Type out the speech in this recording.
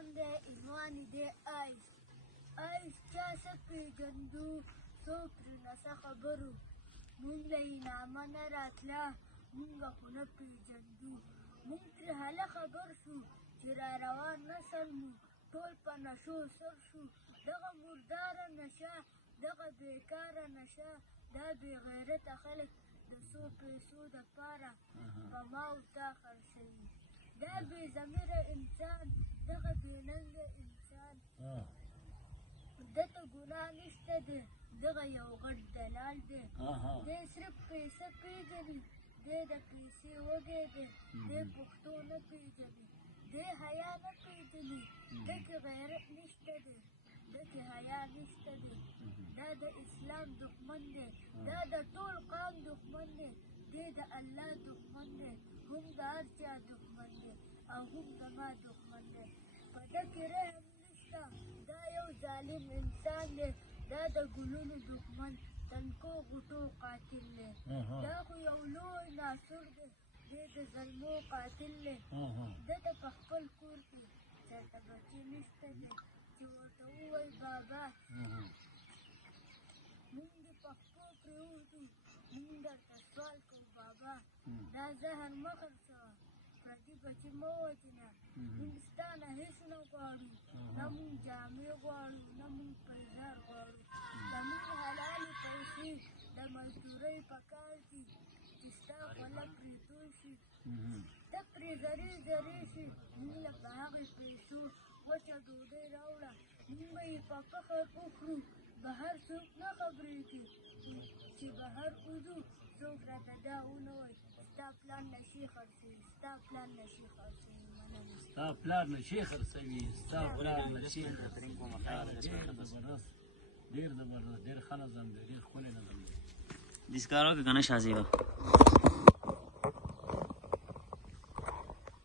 نوم دی عنوان دی آیس چا څه پېژندو څوک ترېنه څه خبرو مونږ له یې نامه نه راتله مونږ خو نه پېژندو مونږ ترې هله خبر شو چې را روان نسل مو ټول په نشو سر شو دغه مرداره نشه دغه بېکاره نشه دا بې غیرته خلک د څو پیسو دپاره په ما او تا خرڅوي دا بې ضمیره انسان دغه بې ننګه انسان دته ګناه نشته دی دغه یو غټ دلال دی دی صرف پیسه پېژني دی د پیسې وږی دی دی پښتو نه پېژني دی حیا نه پېژني دکې غیرت نشته دی دکې حیا نشته دی دا د اسلام دښمن دی دا د ټول قوم دښمن دی دی د الله دښمن دی هم د هر چا دښمن دی او هم زما دښمن دی په ده کې رحم نشته دا یو ظالم انسان دی دا د ګلونو دښمن تنکو غټو قاتل دی دا خو یو لوی ناصر دی دی د ظلمو قاتل دی ده ته په خپل کور کې چېرته بچې نشته دی چې ورته ووایي بابا مونږ دې پښتو پرېوځو مونږ درته سوال کوو بابا دا زهر مه خرڅوه پردي بچې مه وژنه مونږ ستا نه هېڅ نه غواړو نه مونږ جامې غواړو نه مونږ پیزار غواړو زمونږ حلالې پیسې د مزدورۍ په کار دي چې ستا خوله پرې توی شي ته پرې زرې شي مونږ له په هغې پیسو وچه ډوډۍ راوړه مونږ به یې په فخر وکړو بهر څوک نه خبرېږي چې بهر وځو څوک راته دا ونه وایي ستا پلار نشې خرڅوي ستا پلار نشې خرڅوي مننه ستا پلار نشې خرڅوي ستا پلار نشې ډېر زبردست ډېر ښه نظم دی ډېر ښکلی نظم دی دستکار وکړه که نه شازیبه